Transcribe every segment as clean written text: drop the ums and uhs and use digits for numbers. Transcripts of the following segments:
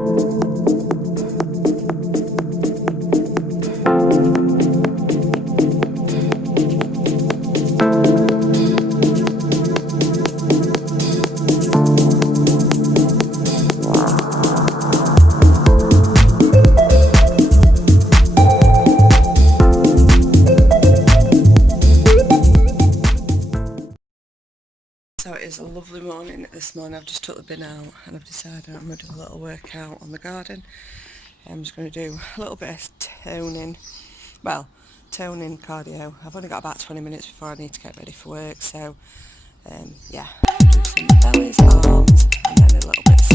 So it is a lovely morning this morning. I've just took the bin out and I've decided I'm going to do a little workout on the garden. I'm just going to do a little bit of toning cardio. I've only got about 20 minutes before I need to get ready for work, so yeah, do some bellies, arms and then a little bit of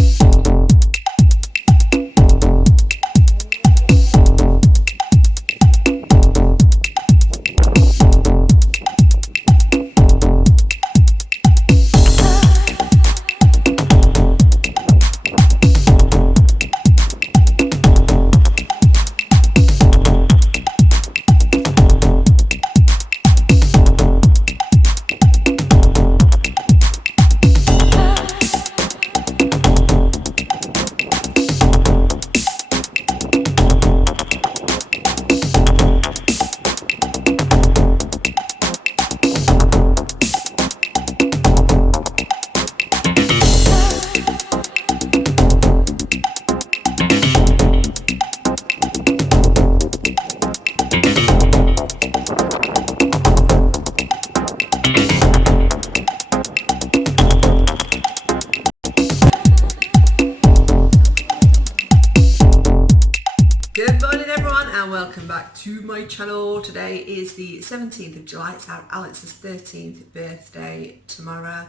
Good morning everyone and welcome back to my channel. Today is the 17th of July, it's Alex's 13th birthday tomorrow.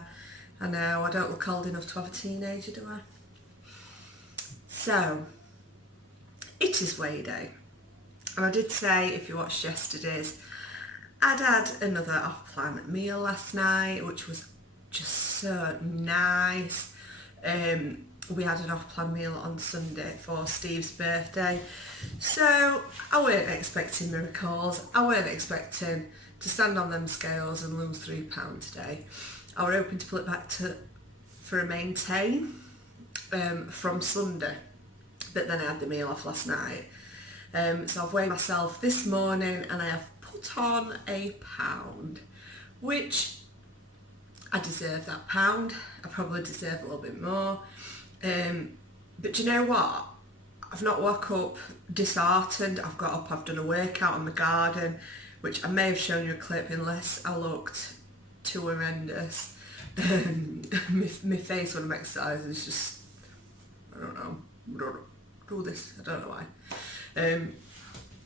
I know, I don't look old enough to have a teenager, do I? So, it is weigh day. And I did say, if you watched yesterday's, I'd had another off-plan meal last night, which was just so nice. We had an off-plan meal on Sunday for Steve's birthday, so I weren't expecting miracles. I weren't expecting to stand on them scales and lose £3 today. I was hoping to pull it back for a maintain from Sunday, but then I had the meal off last night. So I've weighed myself this morning and I have put on a pound, which I deserve that pound. I probably deserve a little bit more. But you know what? I've not woke up disheartened. I've got up, I've done a workout on the garden, which I may have shown you a clip unless I looked too horrendous. My face when I'm exercising is just, I don't know, I don't do this, I don't know why.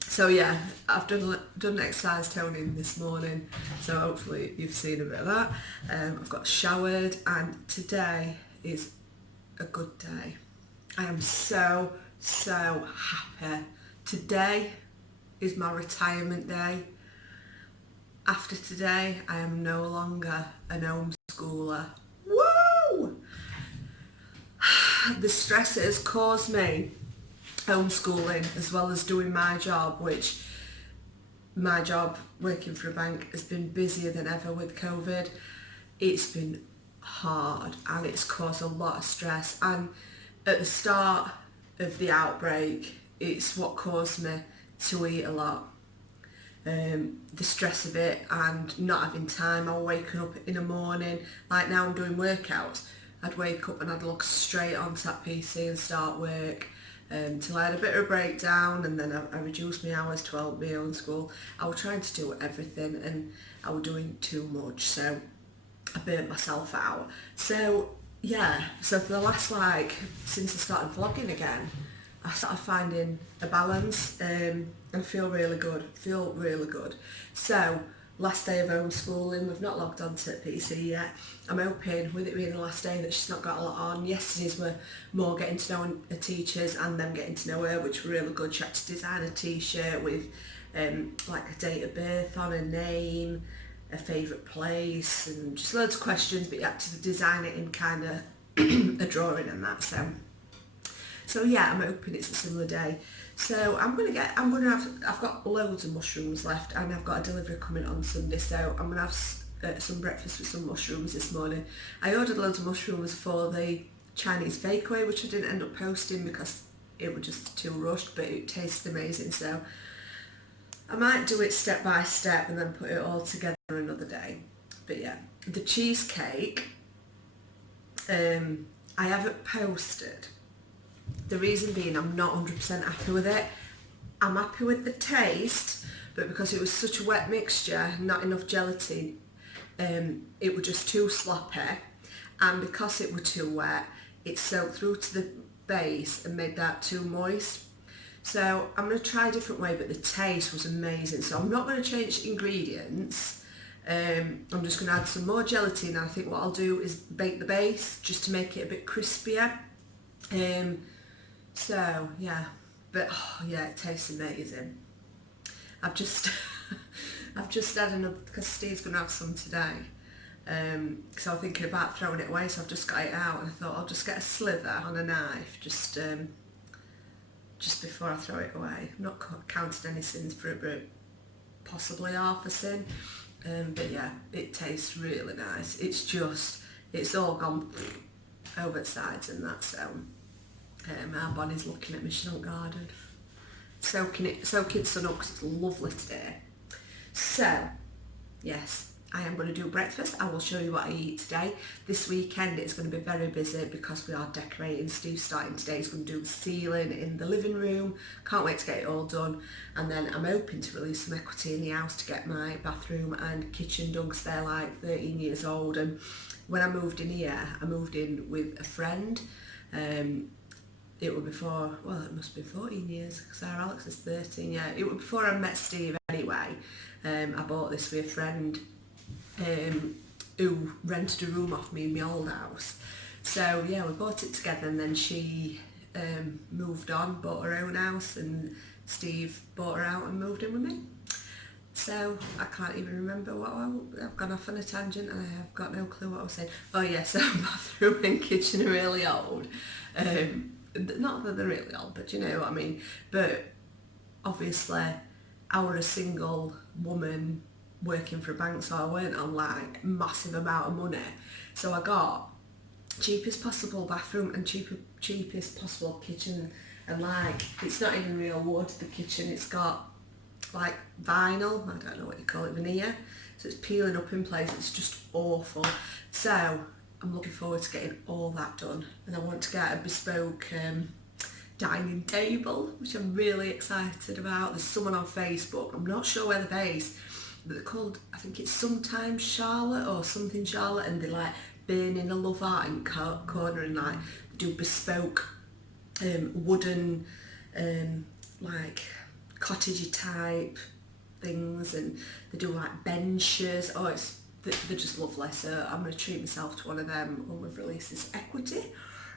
So yeah, I've done exercise toning this morning, so hopefully you've seen a bit of that. I've got showered and today is a good day. I am so happy. Today is my retirement day. After today, I am no longer an homeschooler. Woo! The stress it has caused me homeschooling as well as doing my job, which my job working for a bank has been busier than ever with COVID. It's been hard and it's caused a lot of stress, and at the start of the outbreak it's what caused me to eat a lot. The stress of it and not having time. I was waking up in the morning, like now I'm doing workouts, I'd wake up and I'd look straight onto that PC and start work till I had a bit of a breakdown, and then I reduced my hours to help my own school. I was trying to do everything and I was doing too much, so I burnt myself out. So yeah, so for the last since I started vlogging again, I started finding a balance and I feel really good, So last day of homeschooling, we've not logged on to PC yet. I'm hoping with it being the last day that she's not got a lot on. Yesterday's were more getting to know her teachers and them getting to know her, which were really good. She had to design a t-shirt with like a date of birth on, a name, a favourite place and just loads of questions, but you had to design it in kind of a drawing and that, so yeah, I'm hoping it's a similar day. So I've got loads of mushrooms left and I've got a delivery coming on Sunday, so I'm gonna have some breakfast with some mushrooms this morning. I ordered loads of mushrooms for the Chinese takeaway, which I didn't end up posting because it was just too rushed, but it tasted amazing. So I might do it step by step and then put it all together another day. But yeah, the cheesecake, I haven't posted. The reason being I'm not 100% happy with it. I'm happy with the taste, but because it was such a wet mixture, not enough gelatin, it was just too sloppy. And because it was too wet, it soaked through to the base and made that too moist. So I'm going to try a different way, but the taste was amazing. So I'm not going to change ingredients. I'm just going to add some more gelatin. I think what I'll do is bake the base just to make it a bit crispier. So yeah, but oh yeah, it tastes amazing. I've just had another because Steve's going to have some today. So I'm thinking about throwing it away, so I've just got it out and I thought I'll just get a slither on a knife just before I throw it away. I'm not counting any sins for it, but possibly half a sin. But yeah, it tastes really nice. It's all gone over the sides and that, so our Bonnie's looking at me, she don't garden. Soaking sun up because it's lovely today. So, yes, I am going to do breakfast. I will show you what I eat today. This weekend it's going to be very busy because we are decorating. Steve's starting today. He's going to do the ceiling in the living room. Can't wait to get it all done. And then I'm hoping to release some equity in the house to get my bathroom and kitchen done because they're like 13 years old. And when I moved in here, I moved in with a friend. It was before, well, it must be 14 years because our Alex is 13, yeah. It was before I met Steve anyway. I bought this with a friend who rented a room off me in my old house. So yeah, we bought it together and then she moved on, bought her own house, and Steve bought her out and moved in with me. So I can't even remember I've gone off on a tangent and I have got no clue what I was saying. Oh yeah, so bathroom and kitchen are really old. Not that they're really old, but you know what I mean. But obviously I was a single woman working for a bank, so I weren't on like massive amount of money. So I got cheapest possible bathroom and cheapest possible kitchen, and like it's not even real wood, the kitchen, it's got like vinyl, I don't know what you call it, veneer, so it's peeling up in place. It's just awful. So I'm looking forward to getting all that done, and I want to get a bespoke dining table, which I'm really excited about. There's someone on Facebook, I'm not sure where they're based, but they're called, I think it's Sometimes Charlotte or something Charlotte, and they like burning a love art in corner and like do bespoke wooden like cottagey type things, and they do like benches. Oh, they're just lovely. So I'm going to treat myself to one of them when we've released this equity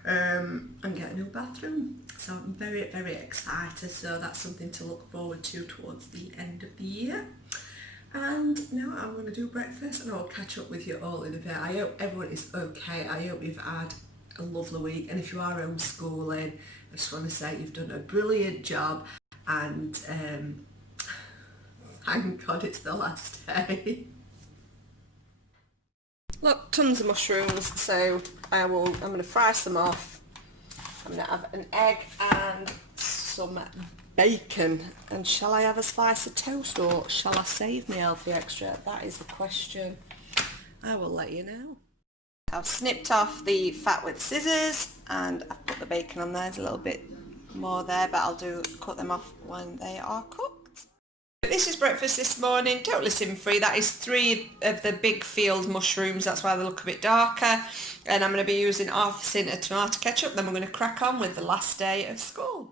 and get a new bathroom. So I'm very, very excited. So that's something to look forward to towards the end of the year. And now I'm going to do breakfast and I'll catch up with you all in a bit. I hope everyone is okay. I hope you've had a lovely week. And if you are homeschooling, I just want to say you've done a brilliant job, and thank God it's the last day. Look, tons of mushrooms, so I'm going to fry some off. I'm going to have an egg and some bacon. And shall I have a slice of toast or shall I save my healthy extra? That is the question. I will let you know. I've snipped off the fat with scissors and I've put the bacon on there. There's a little bit more there, but I'll cut them off when they are cooked. This is breakfast this morning, totally sin-free. That is 3 of the big field mushrooms, that's why they look a bit darker. And I'm going to be using half a tin of tomato ketchup, then we're going to crack on with the last day of school.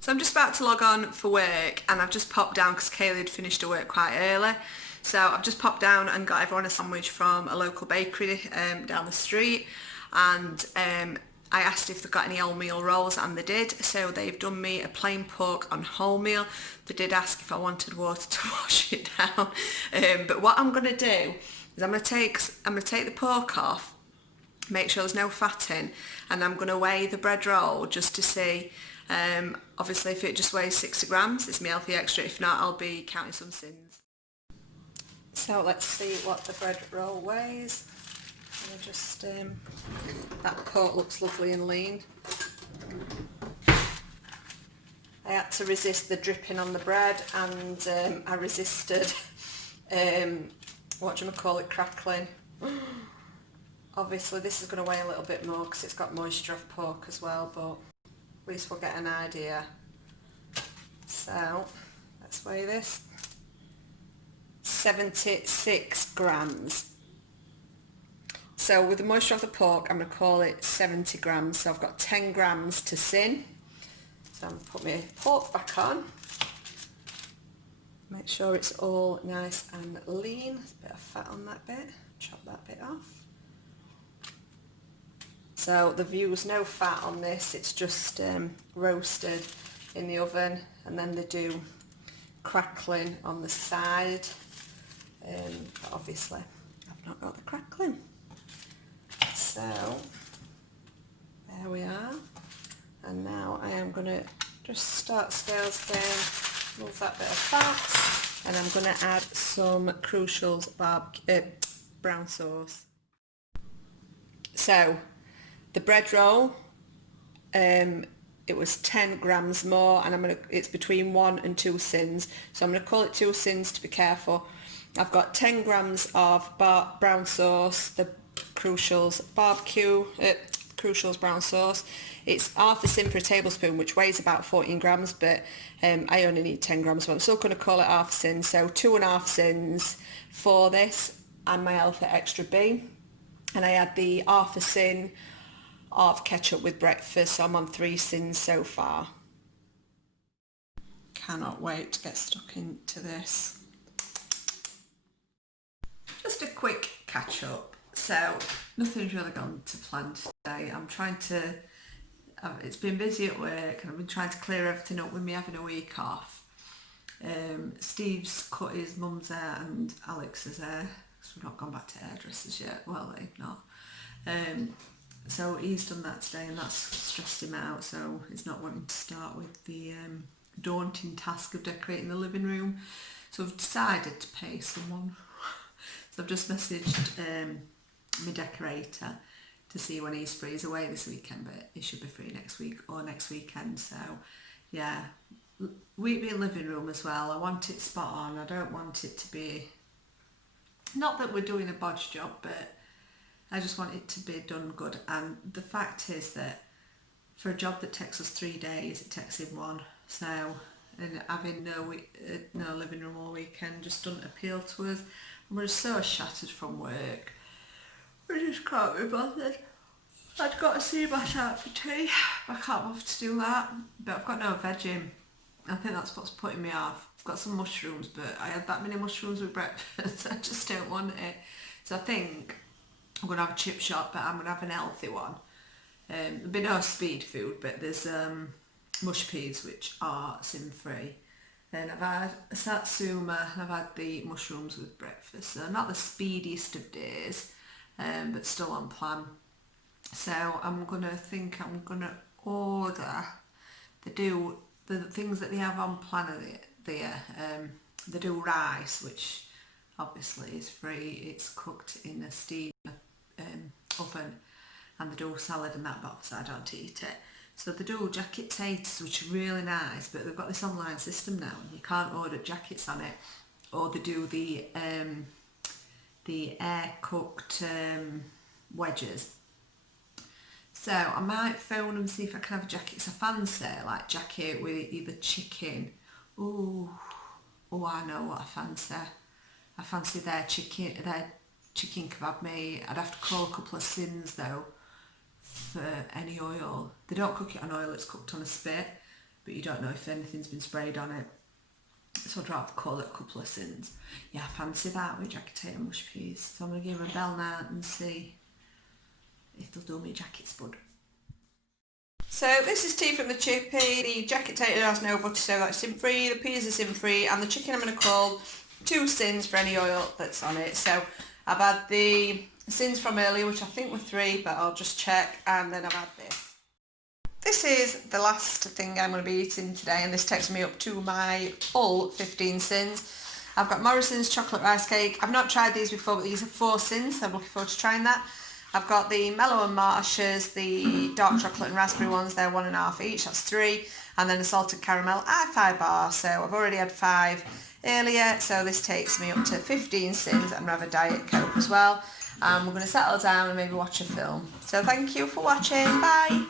So I'm just about to log on for work, and I've just popped down because Kaylee had finished her work quite early. So I've just popped down and got everyone a sandwich from a local bakery down the street, and I asked if they've got any wholemeal rolls, and they did. So they've done me a plain pork on wholemeal. They did ask if I wanted water to wash it down. But what I'm going to do is I'm going to take the pork off, make sure there's no fat in, and I'm going to weigh the bread roll just to see. Obviously, if it just weighs 60 grams, it's my healthy extra. If not, I'll be counting some sins. So let's see what the bread roll weighs. And just that coat looks lovely and lean. I had to resist the dripping on the bread, and I resisted crackling. Obviously this is going to weigh a little bit more because it's got moisture of pork as well, but at least we'll get an idea. So let's weigh this. 76 grams. So with the moisture of the pork, I'm going to call it 70 grams. So I've got 10 grams to sin. So I'm going to put my pork back on. Make sure it's all nice and lean. There's a bit of fat on that bit. Chop that bit off. So the view's no fat on this. It's just roasted in the oven, and then they do crackling on the side. But obviously I've not got the crackling. So there we are. And now I am going to just start scales down, move that bit of fat, and I'm going to add some Crucial's brown sauce. So the bread roll, it was 10 grams more, and it's between 1 and 2 sins, so I'm going to call it 2 sins to be careful. I've got 10 grams of brown sauce, the Crucial's Crucial's brown sauce. It's half a sin for a tablespoon, which weighs about 14 grams, but I only need 10 grams, so I'm still going to call it half a sin. So 2.5 sins for this, and my Alpha Extra B. And I add the half a sin of ketchup with breakfast, so I'm on 3 sins so far. Cannot wait to get stuck into this. Just a quick catch up. So nothing's really gone to plan today. I'm trying to, it's been busy at work, and I've been trying to clear everything up with me having a week off. Steve's cut his mum's hair and Alex's hair, because we've not gone back to hairdressers yet. Well, they've not. So he's done that today, and that's stressed him out, so he's not wanting to start with the daunting task of decorating the living room. So I've decided to pay someone. So I've just messaged my decorator to see when he's free. He's away this weekend, but he should be free next week or next weekend. So yeah, we'd be in living room as well. I want it spot on. I don't want it to be, not that we're doing a bodge job, but I just want it to be done good. And the fact is that for a job that takes us 3 days, it takes him 1. So, and having no living room all weekend just doesn't appeal to us. And we're so shattered from work. We just can't be bothered. I'd got to see my out for tea. I can't bother to do that. But I've got no veg in. I think that's what's putting me off. I've got some mushrooms, but I had that many mushrooms with breakfast. I just don't want it. So I think I'm going to have a chip shop, but I'm going to have an healthy one. There'll be no speed food, but there's mush peas, which are sin-free. Then I've had a satsuma, and I've had the mushrooms with breakfast. So not the speediest of days, but still on plan. So I'm going to order, they do the things that they have on plan there. They do rice, which obviously is free. It's cooked in a steam oven, and they do salad and that, but obviously I don't eat it. So they do jacket taters, which are really nice, but they've got this online system now, and you can't order jackets on it. Or they do the air cooked wedges. So I might phone them and see if I can have jackets I fancy, like jacket with either chicken. Oh, I know what I fancy. I fancy their chicken kebab meat. I'd have to call a couple of sins though for any oil. They don't cook it on oil, it's cooked on a spit, but you don't know if anything's been sprayed on it. So I'd rather call it a couple of sins. Yeah, I fancy that with jacket tater and mush peas. So I'm going to give them a bell now and see if they'll do me a jacket spud. So this is tea from the chippy. The jacket tater has no butter, so that's sin free. The peas are sin free, and the chicken I'm going to call 2 sins for any oil that's on it. So I've had the sins from earlier, which I think were 3, but I'll just check, and then I've had this. This is the last thing I'm going to be eating today, and this takes me up to my full 15 sins. I've got Morrison's chocolate rice cake. I've not tried these before, but these are 4 sins, so I'm looking forward to trying that. I've got the Mellow and Marshes, the dark chocolate and raspberry ones, they're 1.5 each, that's 3, and then the salted caramel I5 bar, so I've already had 5 earlier, so this takes me up to 15 sins, and have a Diet Coke as well. We're going to settle down and maybe watch a film. So thank you for watching, bye!